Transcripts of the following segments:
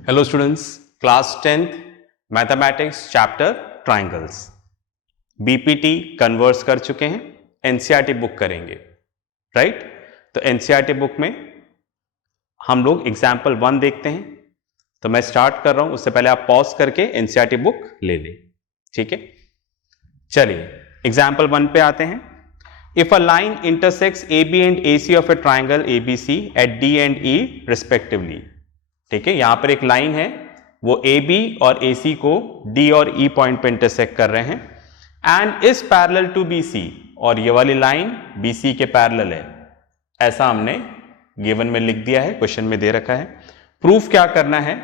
Hello students, class 10th mathematics chapter triangles BPT converse कर चुके हैं। एनसीईआरटी बुक करेंगे, राइट? तो एनसीईआरटी बुक में हम लोग एग्जाम्पल 1 देखते हैं। तो मैं स्टार्ट कर रहा हूं, उससे पहले आप पॉज करके एनसीईआरटी बुक ले लें, ठीक है? चलिए एग्जाम्पल 1 पे आते हैं। If a line intersects AB and AC of a triangle ABC at D and E respectively, ठीक है, यहां पर एक लाइन है, वो AB और AC को D और E पॉइंट पे इंटरसेक्ट कर रहे हैं and is parallel to BC, और ये वाली लाइन BC के पैरेलल है, ऐसा हमने गिवन में लिख दिया है, क्वेश्चन में दे रखा है। प्रूफ क्या करना है?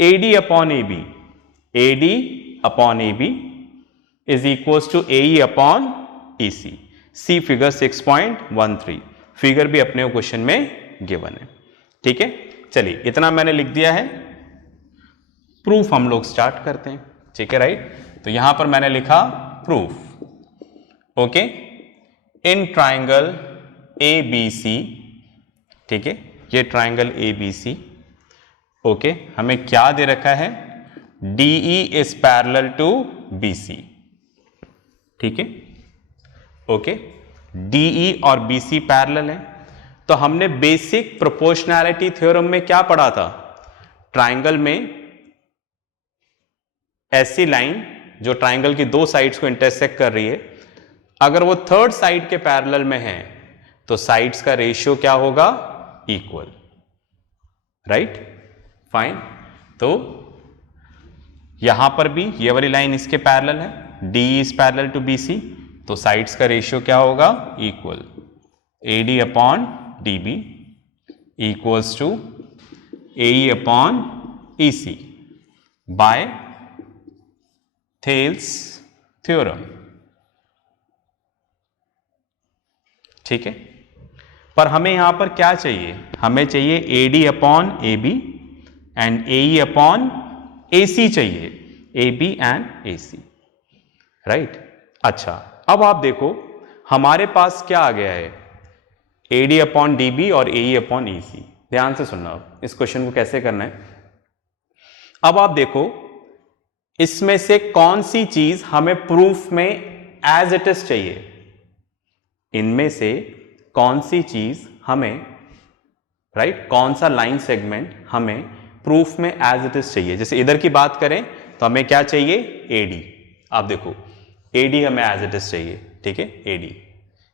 AD upon AB, AD upon AB is equals to AE upon EC। See figure 6.13, figure भी अपने क्वेश्चन में गिवन है, ठीक है। चलिए इतना मैंने लिख दिया है, प्रूफ हम लोग स्टार्ट करते हैं, ठीक है, राइट? तो यहां पर मैंने लिखा proof, okay, in triangle ABC, ठीक है, ये ट्राइंगल ABC, ओके, हमें क्या दे रखा है? DE is parallel to BC, ठीक है, ओके, DE और BC पैरेलल है। तो हमने बेसिक प्रोपोर्शनैलिटी थ्योरम में क्या पढ़ा था? ट्राइंगल में ऐसी लाइन जो ट्राइंगल की दो साइड्स को इंटरसेक्ट कर रही है, अगर वो थर्ड साइड के पैरेलल में है तो साइड्स का रेशियो क्या होगा? Equal, right? फाइन। तो यहां पर भी ये वाली लाइन इसके पैरेलल है, DE is parallel to BC, तो साइड्स का रेशियो क्या होगा? Equal. AD upon DB equals to AE upon EC by Thales theorem, ठीक है। पर हमें यहां पर क्या चाहिए? हमें चाहिए AD upon AB and AE upon AC चाहिए, AB एंड AC, राइट? अच्छा, अब आप देखो हमारे पास क्या आ गया है? AD अपॉन DB और AE अपॉन EC। ध्यान से सुनना, अब इस क्वेश्चन को कैसे करना है। अब आप देखो इसमें से कौन सी चीज हमें प्रूफ में एज इट इज चाहिए? इनमें से कौन सी चीज हमें, राइट, कौन सा लाइन सेगमेंट हमें प्रूफ में एज इट इज चाहिए? जैसे इधर की बात करें तो हमें क्या चाहिए? AD। आप देखो AD हमें एज इट इज चाहिए, ठीक है, AD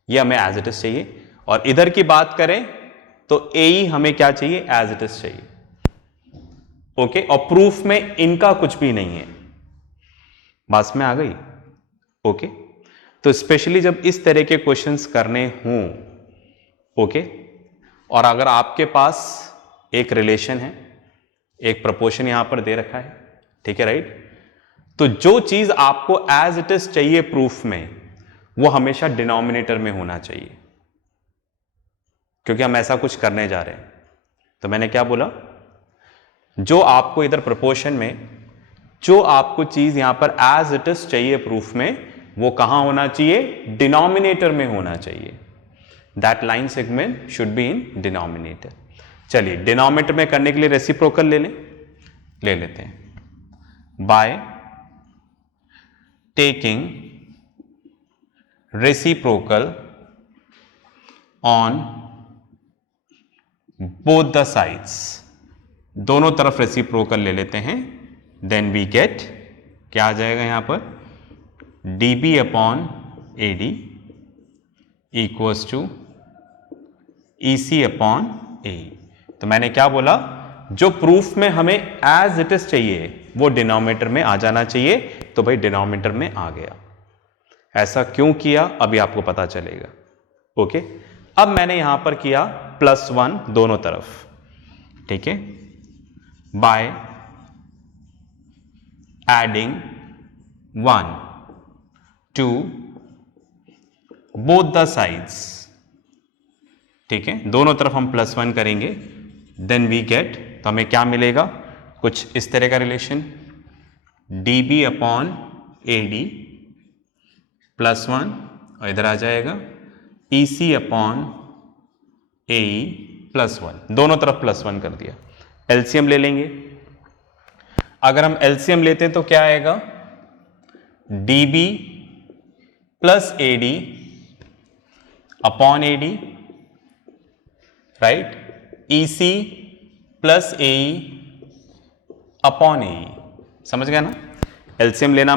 ये हमें एज इट इज चाहिए। और इधर की बात करें तो AE हमें क्या चाहिए? एज इट इज चाहिए, ओके। और प्रूफ में इनका कुछ भी नहीं है, बात में आ गई, ओके। तो स्पेशली जब इस तरह के क्वेश्चंस करने हों, ओके, और अगर आपके पास एक रिलेशन है, एक प्रपोर्शन यहां पर दे रखा है, ठीक है, राइट, तो जो चीज आपको एज इट इज चाहिए प्रूफ में, वो हमेशा डिनोमिनेटर में होना चाहिए, क्योंकि हम ऐसा कुछ करने जा रहे हैं। तो मैंने क्या बोला? जो आपको इधर प्रोपोर्शन में जो आपको चीज यहां पर एज इट इज चाहिए प्रूफ में, वो कहां होना चाहिए? डिनोमिनेटर में होना चाहिए। That line segment should be in denominator. चलिए डिनोमिनेटर में करने के लिए रेसिप्रोकल ले लेते हैं। Bye taking reciprocal on both the sides, दोनों तरफ रेसिप्रोकल ले लेते हैं, देन वी गेट, क्या आ जाएगा यहां पर? DB upon AD equals to EC upon AE। तो मैंने क्या बोला? जो प्रूफ में हमें एज इट इज चाहिए वो डिनोमिनेटर में आ जाना चाहिए, तो भाई डिनोमिनेटर में आ गया। ऐसा क्यों किया अभी आपको पता चलेगा, ओके। अब मैंने यहां पर किया +1 दोनों तरफ, ठीक है, by adding 1 to both the sides, ठीक है, दोनों तरफ हम +1 करेंगे, देन वी गेट, तो हमें क्या मिलेगा? कुछ इस तरह का रिलेशन, DB अपॉन AD +1, और इधर आ जाएगा EC अपॉन AE +1, दोनों तरफ +1 कर दिया। एलसीएम ले लेंगे, अगर हम एलसीएम लेते हैं तो क्या आएगा, DB plus AD upon AD, right, EC plus AE upon AE. समझ गया ना, एलसीएम लेना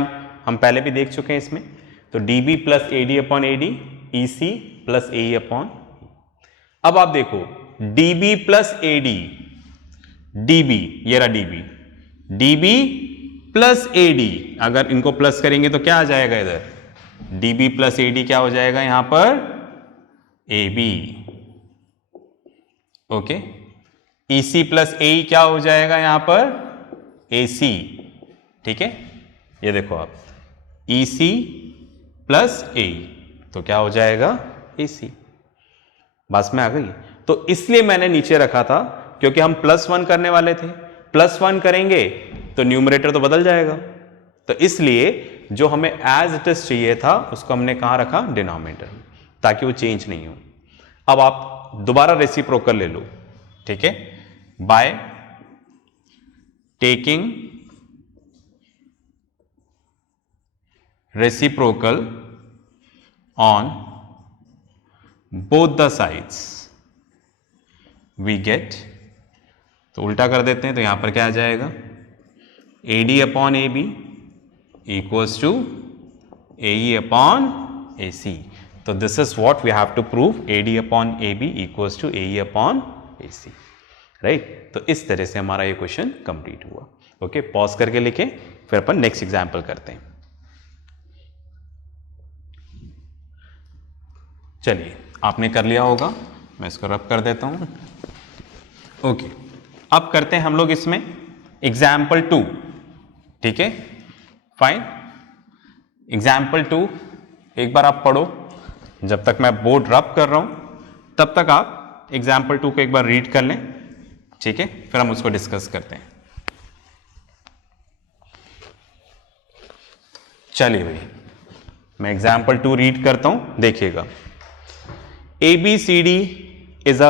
हम पहले भी देख चुके हैं इसमें। तो DB plus AD upon AD, EC plus AE upon. अब आप देखो डीबी प्लस एडी, डीबी, ये रहा डीबी, डीबी प्लस एडी, अगर इनको प्लस करेंगे तो क्या आ जाएगा इधर, डीबी प्लस एडी क्या हो जाएगा यहां पर, एबी। ओके, ईसी प्लस एई क्या हो जाएगा यहां पर, एसी। ठीक है, ये देखो आप, ईसी प्लस एई तो क्या हो जाएगा, एसी। बस में आ गई। तो इसलिए मैंने नीचे रखा था क्योंकि हम +1 करने वाले थे, +1 करेंगे तो न्यूमरेटर तो बदल जाएगा, तो इसलिए जो हमें एज इट इज चाहिए था उसको हमने कहां रखा, डिनोमिनेटर में, ताकि वो चेंज नहीं हो। अब आप दोबारा रेसिप्रोकल ले लो, ठीक है, by taking reciprocal on both the sides we get, तो उल्टा कर देते हैं तो यहां पर क्या आ जाएगा, AD upon AB equals to AE upon AC। तो this is what we have to prove, AD upon AB equals to AE upon AC, right. तो इस तरह से हमारा ये क्वेश्चन कंप्लीट हुआ। ओके, पॉज करके लिखें, फिर अपन नेक्स्ट एग्जाम्पल करते हैं। चलिए, आपने कर लिया होगा, मैं इसको रब कर देता हूं। ओके, अब करते हैं हम लोग इसमें एग्जाम्पल 2, ठीक है, फाइन। एग्जाम्पल 2 एक बार आप पढ़ो, जब तक मैं बोर्ड रब कर रहा हूं तब तक आप एग्जाम्पल 2 को एक बार रीड कर लें, ठीक है, फिर हम उसको डिस्कस करते हैं। चलिए भाई, मैं एग्जाम्पल 2 रीड करता हूं, देखिएगा। ABCD is a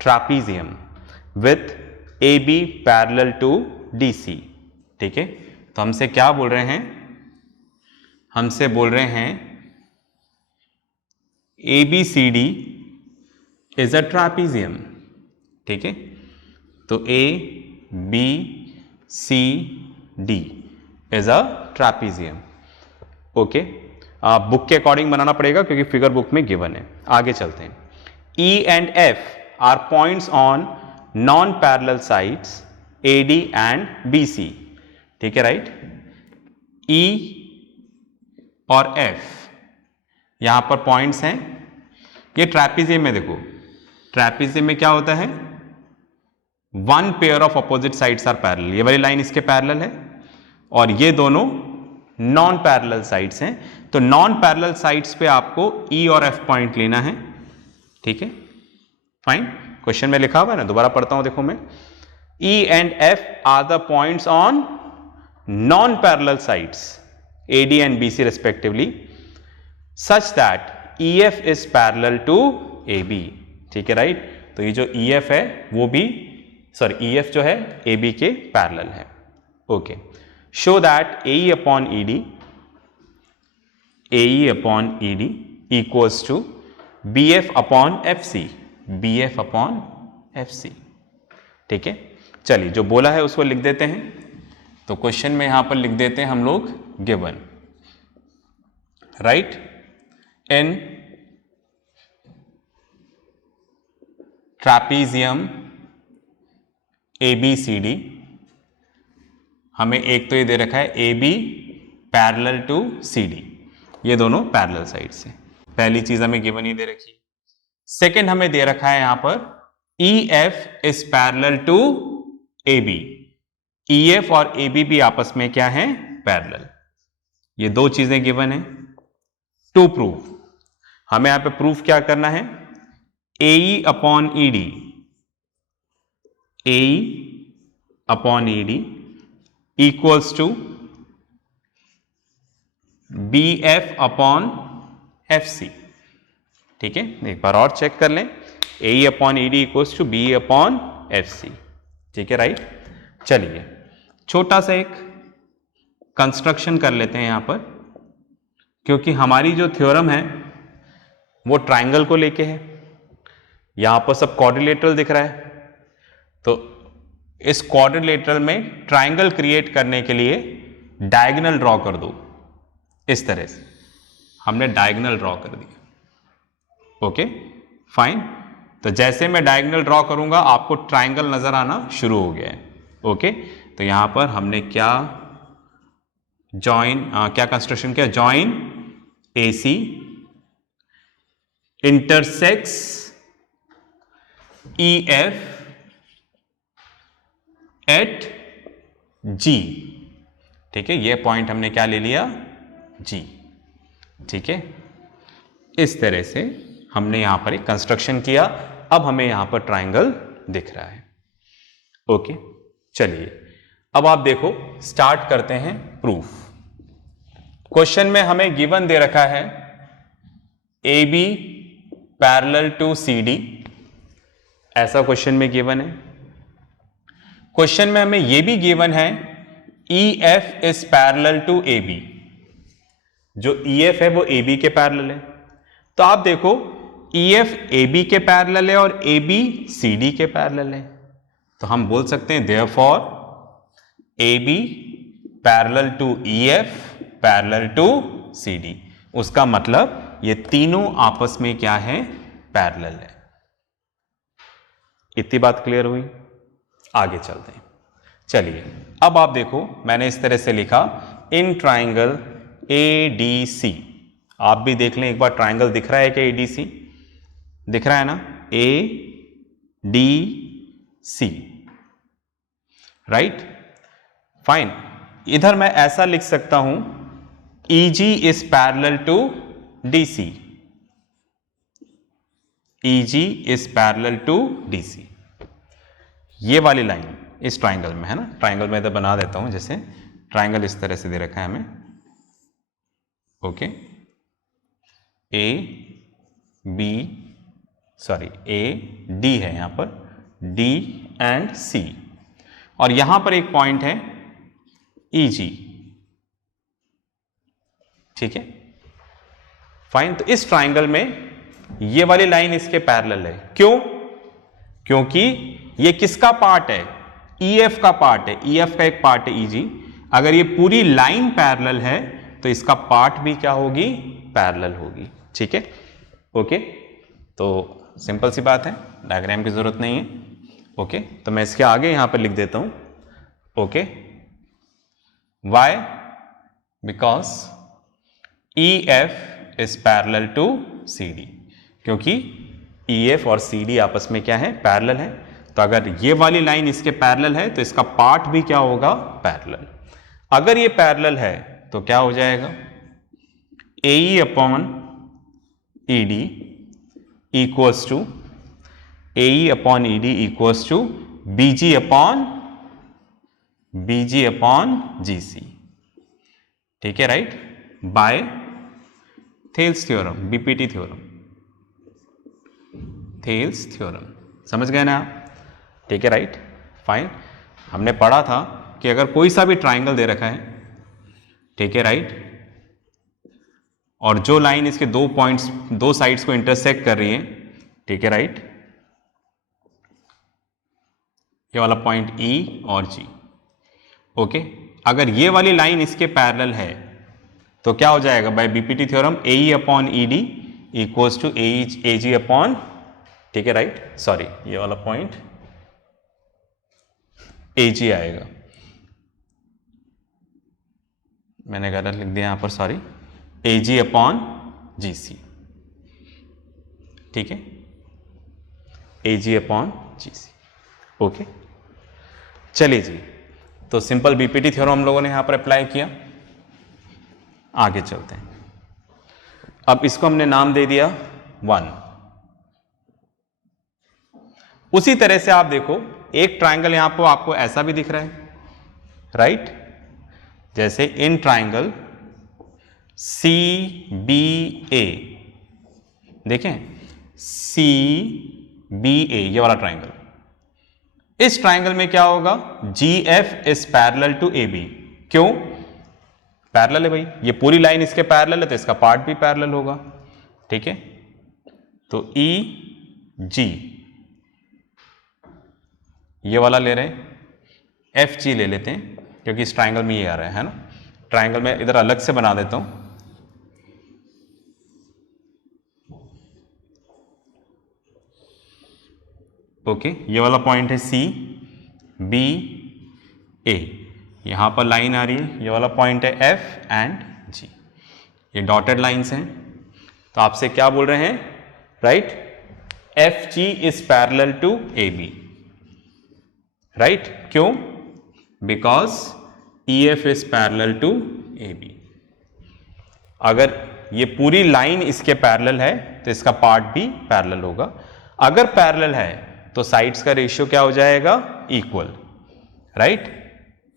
trapezium with AB parallel to DC, ठीक है। तो हमसे क्या बोल रहे हैं, हमसे बोल रहे हैं ABCD is a trapezium, ठीक है। तो ABCD is a trapezium, okay. Book के अकॉर्डिंग बनाना पड़ेगा क्योंकि फिगर बुक में गिवन है। आगे चलते हैं। E and F are points on non-parallel sides AD and BC, ठीक है, राइट। E और F यहां पर पॉइंट्स हैं, ये ट्रैपेजियम में, देखो ट्रैपेजियम में क्या होता है, one pair of opposite sides are parallel, ये वाली लाइन इसके पैरेलल है और ये दोनों नॉन पैरेलल साइड्स हैं। तो नॉन पैरेलल साइड्स पे आपको E और F पॉइंट लेना है, ठीक है, फाइन। क्वेश्चन में लिखा हुआ है ना, दोबारा पढ़ता हूं, देखो मैं, E and F are the points on non parallel sides AD and BC respectively such that EF is parallel to AB, ठीक है, राइट। तो ये जो EF है वो भी, सॉरी EF जो है AB के पैरेलल है, okay. Show that AE upon ED equals to BF upon FC, BF upon FC, ठीक है। चलिए, जो बोला है उसको लिख देते हैं। तो क्वेश्चन में यहां पर लिख देते हैं हम लोग, गिवन, राइट, इन ट्रैपेजियम ABCD, हमें एक तो ये दे रखा है AB पैरेलल टू CD, ये दोनों पैरेलल साइड्स हैं, पहली चीज हमें गिवन ही दे रखी है। सेकंड हमें दे रखा है यहां पर EF is parallel to AB, EF और AB भी आपस में क्या है, पैरेलल, ये दो चीजें गिवन है। टू प्रूव, हमें यहां पे प्रूफ क्या करना है, AE upon ED, AE upon ED equals to BF upon FC, ठीक है। एक बार और चेक कर लें, AE upon ED equals to BE upon FC, ठीक है, राइट। चलिए, छोटा सा एक कंस्ट्रक्शन कर लेते हैं यहां पर, क्योंकि हमारी जो थ्योरम है वो ट्राइंगल को लेके है। यहां पर सब क्वाड्रिलेटरल दिख रहा है, तो इस क्वाड्रिलेटरल में ट्राइंगल क्रिएट करने के लिए डायगोनल ड्रॉ कर दो। इस तरह से हमने डायगोनल ड्रॉ कर दिया। Okay fine. तो जैसे मैं डायगोनल ड्रॉ करूंगा आपको ट्राइंगल नजर आना शुरू हो गया है। ओके, तो यहां पर हमने क्या क्या कंस्ट्रक्शन किया, join AC intersects EF at G। ठीक है, ये पॉइंट हमने क्या ले लिया, G। ठीक है, इस तरह से हमने यहां पर एक कंस्ट्रक्शन किया। अब हमें यहां पर ट्राइंगल दिख रहा है। ओके, चलिए अब आप देखो, स्टार्ट करते हैं प्रूफ। क्वेश्चन में हमें गिवन दे रखा है AB पैरेलल टू CD, ऐसा क्वेश्चन में गिवन है। क्वेश्चन में हमें यह भी गिवन है EF is parallel to AB, जो EF है वो AB के पैरेलल है। तो आप देखो EF AB के पैरेलल है और AB CD के पैरेलल है, तो हम बोल सकते हैं therefore AB parallel to EF parallel to CD। उसका मतलब ये तीनों आपस में क्या है, पैरेलल है। इतनी बात क्लियर हुई, आगे चलते हैं। चलिए अब आप देखो, मैंने इस तरह से लिखा इन ट्राइंगल ADC। आप भी देख लें एक बार, ट्राइंगल दिख रहा है क्या, ADC दिख रहा है ना, ADC, राइट फाइन। इधर मैं ऐसा लिख सकता हूं EG is parallel to DC, EG is parallel to DC। ये वाली लाइन इस ट्राइंगल में है ना, ट्राइंगल में इधर बना देता हूं, जैसे ट्राइंगल इस तरह से दे रखा है हमें। ओके, AD है यहां पर, D एंड C, और यहां पर एक पॉइंट है EG। ठीक है फाइन। तो इस ट्राइंगल में ये वाली लाइन इसके पैरेलल है। क्यों? क्योंकि ये किसका पार्ट है, EF का पार्ट है, EF का एक पार्ट है EG। अगर ये पूरी लाइन पैरेलल है तो इसका पार्ट भी क्या होगी, पैरेलल होगी। ठीक है, ओके, तो सिंपल सी बात है, डायग्राम की जरूरत नहीं है। ओके, तो मैं इसके आगे यहां पर लिख देता हूं, okay, why, because EF is parallel to CD, क्योंकि EF और CD आपस में क्या है, पैरेलल है। तो अगर ये वाली लाइन इसके पैरेलल है तो इसका पार्ट भी क्या होगा, पैरेलल। अगर ये पैरेलल है तो क्या हो जाएगा, AE upon ED equals to AE upon ED equals to BG upon GC। ठीक है, right, by Thales theorem, BPT theorem, Thales theorem, समझ गए ना आप? ठीक है, राइट फाइन। हमने पढ़ा था कि अगर कोई सा भी ट्राइंगल दे रखा है, ठीक है, राइट, और जो लाइन इसके दो पॉइंट्स, दो साइड्स को इंटरसेक्ट कर रही है, ठीक है, राइट, ये वाला पॉइंट E और G। ओके, अगर ये वाली लाइन इसके पैरेलल है तो क्या हो जाएगा, by BPT theorem AE upon ED equals to AG upon, ठीक है, राइट, सॉरी ये वाला पॉइंट AG आएगा, मैंने गलत लिख दिया यहां पर, सॉरी, AG अपॉन GC। ठीक है, AG अपॉन GC। ओके, चलिए जी, तो सिंपल BPT थ्योरम हम लोगों ने यहां पर अप्लाई किया। आगे चलते हैं। अब इसको हमने नाम दे दिया 1। उसी तरह से आप देखो, एक ट्राइंगल यहां पर आपको ऐसा भी दिख रहा है, राइट, जैसे इन ट्राइंगल CBA, देखें CBA, ये वाला ट्राइंगल, इस ट्राइंगल में क्या होगा, GF is parallel to AB। क्यों पैरेलल है भाई, ये पूरी लाइन इसके पैरेलल है तो इसका पार्ट भी पैरेलल होगा। ठीक है, तो EG ये वाला ले रहे हैं, FG ले लेते हैं क्योंकि इस ट्राइंगल में ये आ रहा है ना। ट्राइंगल में इधर अलग से बना देता हूं, ओके ये वाला पॉइंट है CBA, यहां पर लाइन आ रही है, ये वाला पॉइंट है F एंड G, ये डॉटेड लाइंस हैं। तो आपसे क्या बोल रहे हैं, right, FG is parallel to AB, right, क्यों, because EF is parallel to AB। अगर ये पूरी लाइन इसके पैरेलल है तो इसका पार्ट भी पैरेलल होगा। अगर पैरेलल है तो साइड्स का रेशियो क्या हो जाएगा, इक्वल, राइट।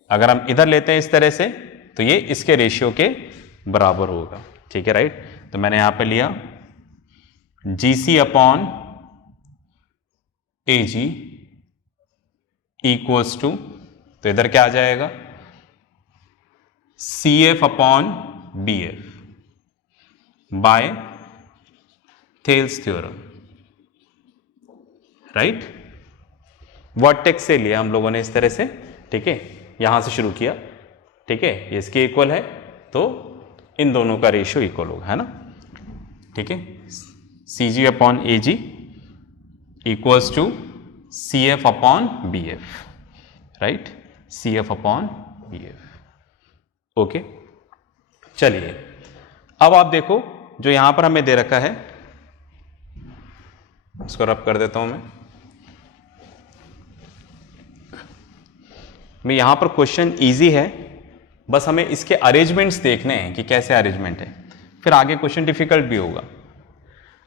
अगर हम इधर लेते हैं इस तरह से तो ये इसके रेशियो के बराबर होगा। ठीक है, राइट। तो मैंने यहां पे लिया GC upon AG equals to, तो इधर क्या आ जाएगा, CF upon BF by Thales theorem, right. Vertex से लिया हम लोगों ने इस तरह से, ठीक है, यहां से शुरू किया, ठीक है, ये इसके इक्वल है तो इन दोनों का रेशियो इक्वल होगा, है ना। ठीक है, CG upon AG equals to CF upon BF, right, CF upon BF। Okay, चलिए अब आप देखो जो यहां पर हमें दे रखा है, इसको रब कर देता हूं मैं यहां पर क्वेश्चन इजी है, बस हमें इसके अरेंजमेंट्स देखने हैं कि कैसे अरेंजमेंट है, फिर आगे क्वेश्चन डिफिकल्ट भी होगा।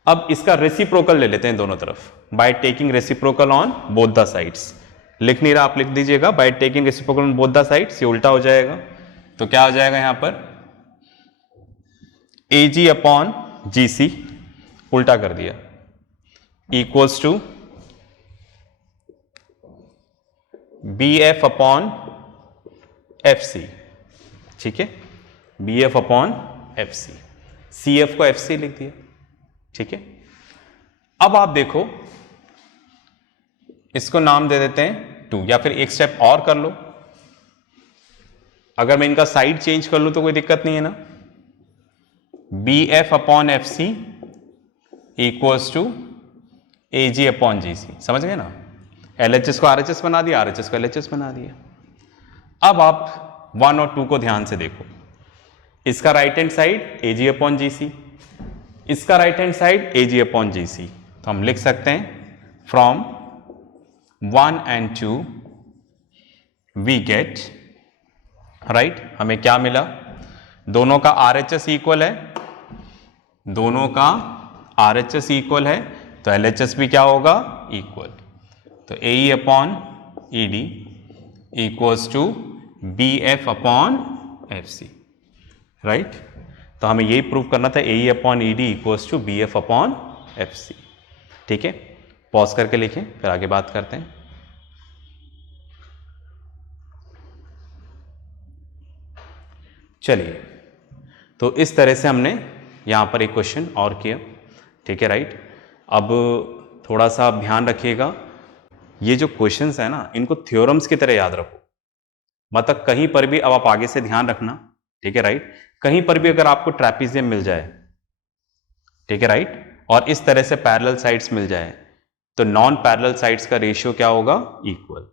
अब इसका रेसिप्रोकल ले लेते हैं दोनों तरफ, bye taking reciprocal on both the sides. लिख नहीं रहा, आप लिख दीजिएगा, bye taking reciprocal on both the sides, ये उल्टा हो जाएगा। तो क्या हो जाएगा यहां पर, AG अपॉन GC उल्टा कर दिया equals to BF upon FC, ठीक है, BF अपॉन FC, CF को FC लिख दिया। ठीक है, अब आप देखो इसको नाम दे देते हैं 2, या फिर एक स्टेप और कर लो, अगर मैं इनका साइड चेंज कर लूं तो कोई दिक्कत नहीं है ना। BF upon FC equals to AG upon GC, समझ गए ना। LHS को RHS बना दिया, RHS को LHS बना दिया। अब आप 1 और 2 को ध्यान से देखो, इसका right hand side AG upon GC, इसका right hand side AG upon GC, तो हम लिख सकते हैं from 1 and 2 we get, right, हमें क्या मिला, दोनों का RHS इक्वल है, दोनों का RHS इक्वल है तो LHS भी क्या होगा, इक्वल। तो AE upon ED equals to BF upon FC, right. तो हमें यही प्रूव करना था, AE upon ED equals to BF upon FC। ठीक है, पॉज करके लिखें फिर आगे बात करते हैं। चलिए, तो इस तरह से हमने यहां पर एक क्वेश्चन और किया। ठीक है, राइट। अब थोड़ा सा आप ध्यान रखिएगा, ये जो क्वेश्चंस है ना, इनको थ्योरम्स की तरह याद रखो, मतलब कहीं पर भी, अब आप आगे से ध्यान रखना, ठीक है, राइट, कहीं पर भी अगर आपको ट्रेपीजियम मिल जाए, ठीक है, राइट, और इस तरह से पैरेलल साइड्स मिल जाए तो नॉन पैरेलल साइड्स का रेशियो क्या होगा, इक्वल।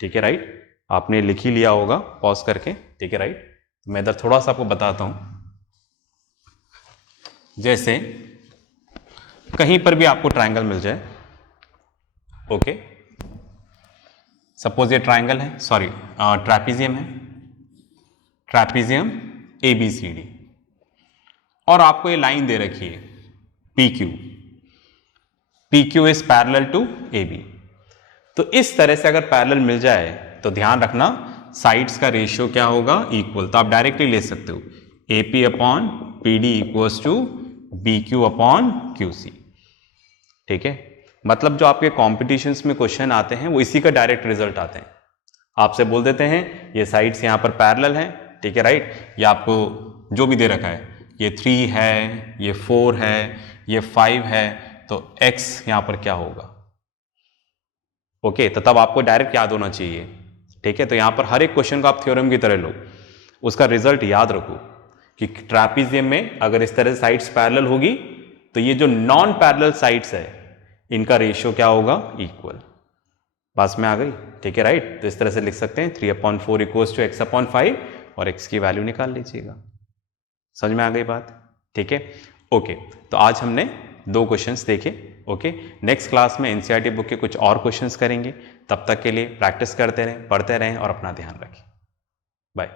ठीक है, राइट, आपने लिख ही लिया होगा पॉज करके। ठीक है, राइट, मैं इधर थोड़ा सा आपको बताता हूं, जैसे कहीं पर भी आपको ट्रायंगल मिल जाए, ओके, सपोज ये ट्रायंगल है, सॉरी ट्रैपीजियम है, ट्रैपीजियम ABCD, और आपको ये लाइन दे रखी है PQ is parallel to AB। तो इस तरह से अगर पैरेलल मिल जाए तो ध्यान रखना साइड्स का रेशियो क्या होगा, इक्वल। तो आप डायरेक्टली ले सकते हो AP upon PD equals to BQ upon QC। ठीक है, मतलब जो आपके कॉम्पिटिशन्स में क्वेश्चन आते हैं वो इसी का डायरेक्ट रिजल्ट आते हैं। आपसे बोल देते हैं ये साइड्स यहाँ पर पैरेलल हैं, ठीक है राइट, ये आपको जो भी दे रखा है, ये 3 है, ये 4 है, ये 5 है, तो x यहाँ पर क्या होगा। ओके, तो तब आपको डायरेक्ट याद होना चाहिए, ठीक है। तो यहाँ पर हर एक क्वेश्चन को आप थ्योरम की तरह लो, उसका रिजल्ट याद रखो कि ट्रैपीजियम में अगर इस तरह से साइड्स पैरेलल होगी तो ये जो नॉन पैरेलल साइड्स है इनका रेशियो क्या होगा, इक्वल। पास में आ गई, ठीक है राइट। तो इस तरह से लिख सकते हैं 3/4 इक्वल्स टू x/5 और x की वैल्यू निकाल लीजिएगा। समझ में आ गई बात, ठीक है। ओके, तो आज हमने 2 क्वेश्चंस देखे। ओके, नेक्स्ट क्लास में एनसीईआरटी बुक के कुछ और क्वेश्चंस करेंगे। तब तक के लिए प्रैक्टिस करते रहें, पढ़ते रहें और अपना ध्यान रखें। बाय।